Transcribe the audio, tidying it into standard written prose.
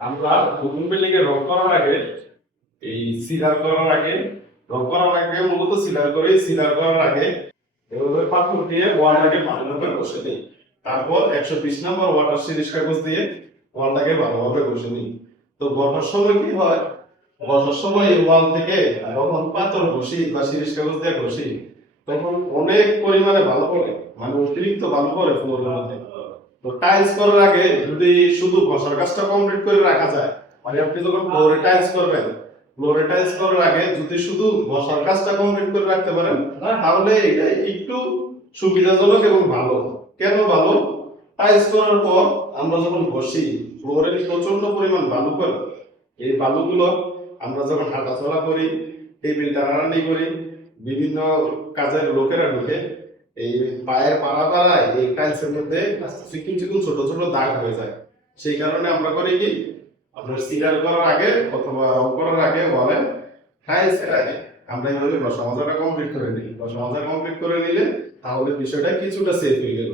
আমরা নতুন বিল্ডিং এ রং করার আগে এই সিলার করার আগে রং করার আগে মূলত সিলার করে সিলার করার আগে এভাবে পাথর দিয়ে ওয়ালটাকে ভালোভাবে বসে দিই। তারপর 120 নম্বর ওয়াটার সিরিজ কাগজ দিয়ে ওয়ালটাকে ভালোভাবে বসে নিই। তো বসার সময় কি হয়, বসার সময় এই ওয়াল থেকে যখন পাথর বসি বা সিরিজ কাগজ দিয়ে বসি তখন অনেক পরিমাণে ভালো পড়ে, মানে অতিরিক্ত ভালো পড়ে ফ্লোরের মধ্যে। তো টাইলস করার আগে যদি শুধু বসার কাজটা কমপ্লিট করে রাখা যায়, মানে আপনি যখন ফ্লোরে টাইলস করবেন, ফ্লোরে টাইলস করার আগে যদি শুধু বসার কাজটা কমপ্লিট করে রাখতে পারেন তাহলে এটা একটু সুবিধাজনক এবং ভালো। কেন ভালো? টাইলস করার পর আমরা যখন বসি ফ্লোরে প্রচন্ড পরিমাণ বালু পড়ে। এই বালুগুলো আমরা যখন হাঁটাচলা করি, টেবিল টানাটানি করি, বিভিন্ন কাজের লোকেরা ঢুকে এই পায়ের পাড়ায় এই টাইলসের মধ্যে চিকুন চিকুন ছোট ছোট দাগ হয়ে যায়। সেই কারণে আমরা করি কি, আপনার সিলার করার আগে অথবা রং করার আগে বলেন টাইলসের আগে আমরা এইভাবে বসা মজাটা কমপ্লিট করে নিই। বসা মজা কমপ্লিট করে নিলে তাহলে বিষয়টা কিছুটা সেফ হয়ে গেল।